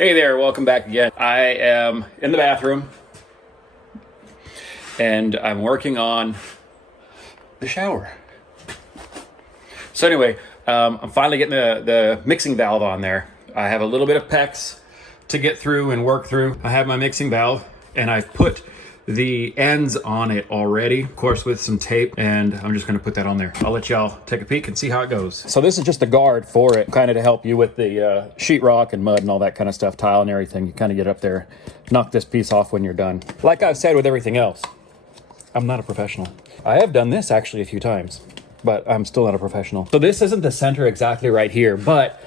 Hey there, welcome back again. I am in the bathroom and I'm working on the shower. So anyway, I'm finally getting the mixing valve on there. I have a little bit of PEX to get through and work through. I have my mixing valve and I've put the ends on it already, of course with some tape, and I'm just gonna put that on there. I'll let y'all take a peek and see how it goes. So this is just a guard for it, kind of to help you with the sheetrock and mud and all that kind of stuff, tile and everything. You kind of get up there, knock this piece off when you're done. Like I've said with everything else, I'm not a professional. I have done this actually a few times, but I'm still not a professional. So this isn't the center exactly right here, but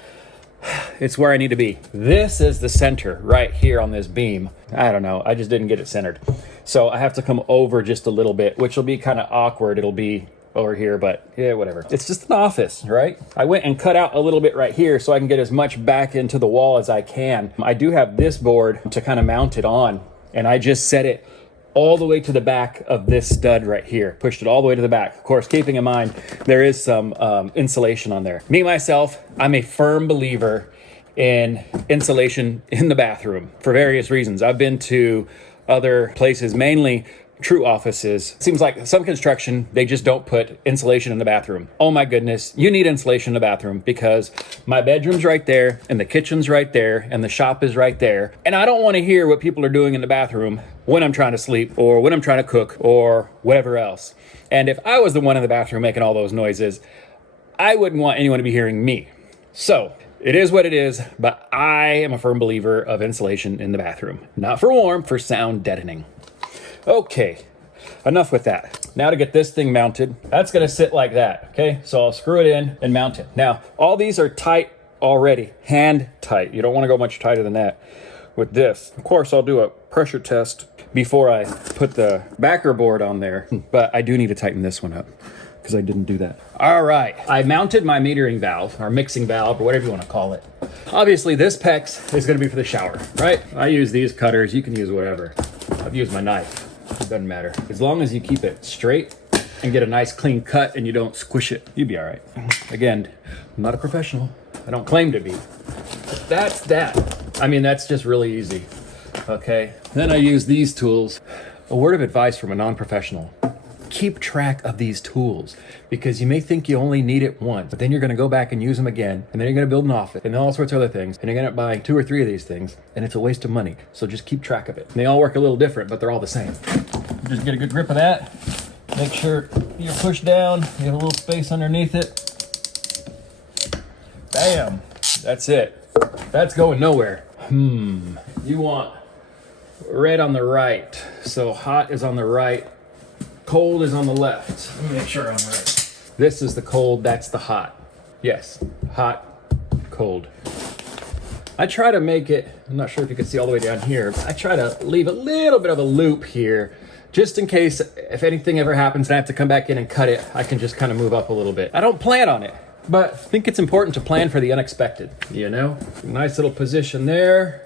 it's where I need to be. This is the center right here on this beam. I don't know, I just didn't get it centered. So I have to come over just a little bit, which will be kind of awkward. It'll be over here, but yeah, whatever. It's just an office, right? I went and cut out a little bit right here so I can get as much back into the wall as I can. I do have this board to kind of mount it on, and I just set it all the way to the back of this stud right here. Pushed it all the way to the back. Of course, keeping in mind, there is some insulation on there. Me, myself, I'm a firm believer in insulation in the bathroom for various reasons. I've been to other places, mainly true offices. It seems like some construction, they just don't put insulation in the bathroom. Oh my goodness, you need insulation in the bathroom because my bedroom's right there and the kitchen's right there and the shop is right there. And I don't want to hear what people are doing in the bathroom when I'm trying to sleep or when I'm trying to cook or whatever else. And if I was the one in the bathroom making all those noises, I wouldn't want anyone to be hearing me. So it is what it is, but I am a firm believer of insulation in the bathroom. Not for warm, for sound deadening. Okay, enough with that. Now to get this thing mounted, that's gonna sit like that, okay? So I'll screw it in and mount it. Now, all these are tight already, hand tight. You don't wanna go much tighter than that with this. Of course, I'll do a pressure test before I put the backer board on there, but I do need to tighten this one up because I didn't do that. All right, I mounted my metering valve, or mixing valve, or whatever you want to call it. Obviously, this PEX is gonna be for the shower, right? I use these cutters, you can use whatever. I've used my knife, it doesn't matter. As long as you keep it straight and get a nice clean cut and you don't squish it, you'll be all right. Again, I'm not a professional. I don't claim to be. But that's that. I mean, that's just really easy, okay? Then I use these tools. A word of advice from a non-professional. Keep track of these tools because you may think you only need it once, but then you're going to go back and use them again, and then you're going to build an office and all sorts of other things, and you're going to end up buying 2 or 3 of these things, and it's a waste of money. So just keep track of it. And they all work a little different, but they're all the same. Just get a good grip of that. Make sure you're pushed down. You have a little space underneath it. Bam. That's it. That's going nowhere. You want red on the right. So hot is on the right. Cold is on the left. Let me make sure I'm right. This is the cold, that's the hot. Yes, hot, cold. I try to make it, I'm not sure if you can see all the way down here, but I try to leave a little bit of a loop here, just in case if anything ever happens and I have to come back in and cut it, I can just kind of move up a little bit. I don't plan on it, but I think it's important to plan for the unexpected, you know? Nice little position there.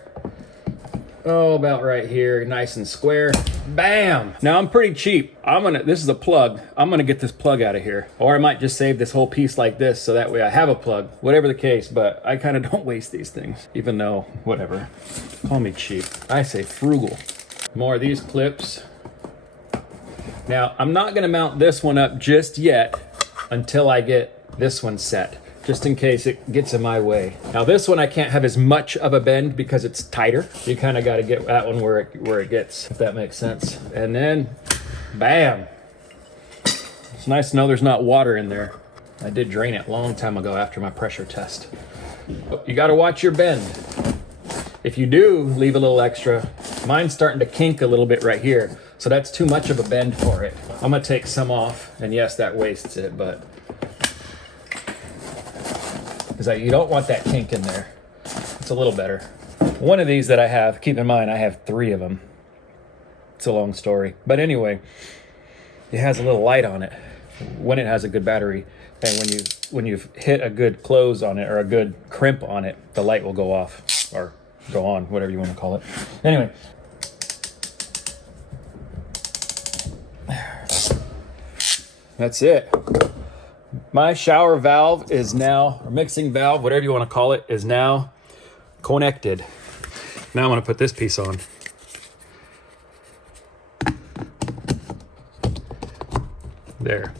Oh, about right here, nice and square. Bam! Now I'm pretty cheap. This is a plug. I'm gonna get this plug out of here. Or I might just save this whole piece like this so that way I have a plug. Whatever the case, but I kind of don't waste these things. Even though, whatever. Call me cheap. I say frugal. More of these clips. Now, I'm not gonna mount this one up just yet until I get this one set, just in case it gets in my way. Now this one I can't have as much of a bend because it's tighter. You kind of got to get that one where it gets, if that makes sense. And then, bam. It's nice to know there's not water in there. I did drain it a long time ago after my pressure test. You got to watch your bend. If you do leave a little extra, mine's starting to kink a little bit right here. So that's too much of a bend for it. I'm gonna take some off, and yes, that wastes it, but you don't want that kink in there. It's a little better. One of these that I have, keep in mind, I have 3 of them. It's a long story. But anyway, it has a little light on it when it has a good battery. And when you've hit a good close on it or a good crimp on it, the light will go off or go on, whatever you want to call it. Anyway. That's it. My shower valve is now, or mixing valve, whatever you want to call it, is now connected. Now I'm gonna put this piece on. There.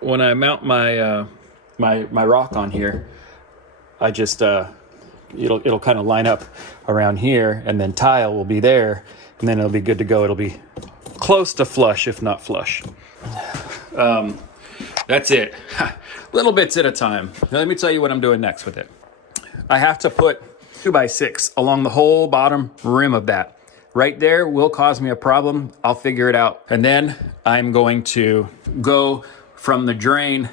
When I mount my my rock on here, I just it'll kind of line up around here, and then tile will be there, and then it'll be good to go. It'll be close to flush, if not flush. That's it. Little bits at a time. Now, let me tell you what I'm doing next with it. I have to put 2x6 along the whole bottom rim of that. Right there will cause me a problem. I'll figure it out. And then I'm going to go from the drain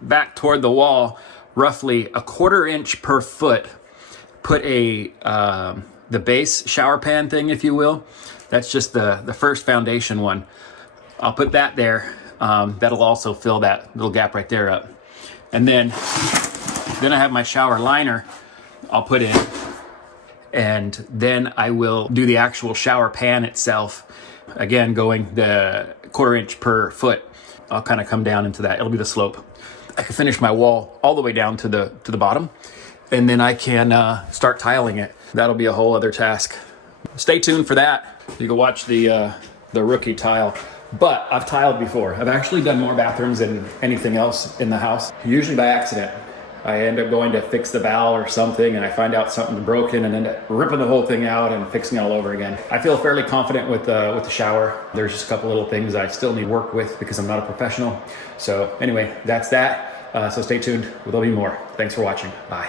back toward the wall, roughly 1/4 inch per foot. Put the base shower pan thing, if you will. That's just the first foundation one. I'll put that there. That'll also fill that little gap right there up. And then I have my shower liner I'll put in. And then I will do the actual shower pan itself. Again, going the 1/4 inch per foot. I'll kind of come down into that. It'll be the slope. I can finish my wall all the way down to the bottom. And then I can start tiling it. That'll be a whole other task. Stay tuned for that. You can watch the rookie tile. But I've tiled before. I've actually done more bathrooms than anything else in the house, usually by accident. I end up going to fix the valve or something, and I find out something's broken and end up ripping the whole thing out and fixing it all over again. I feel fairly confident with the shower. There's just a couple little things I still need work with because I'm not a professional. So anyway, that's that. So stay tuned. There'll be more. Thanks for watching. Bye.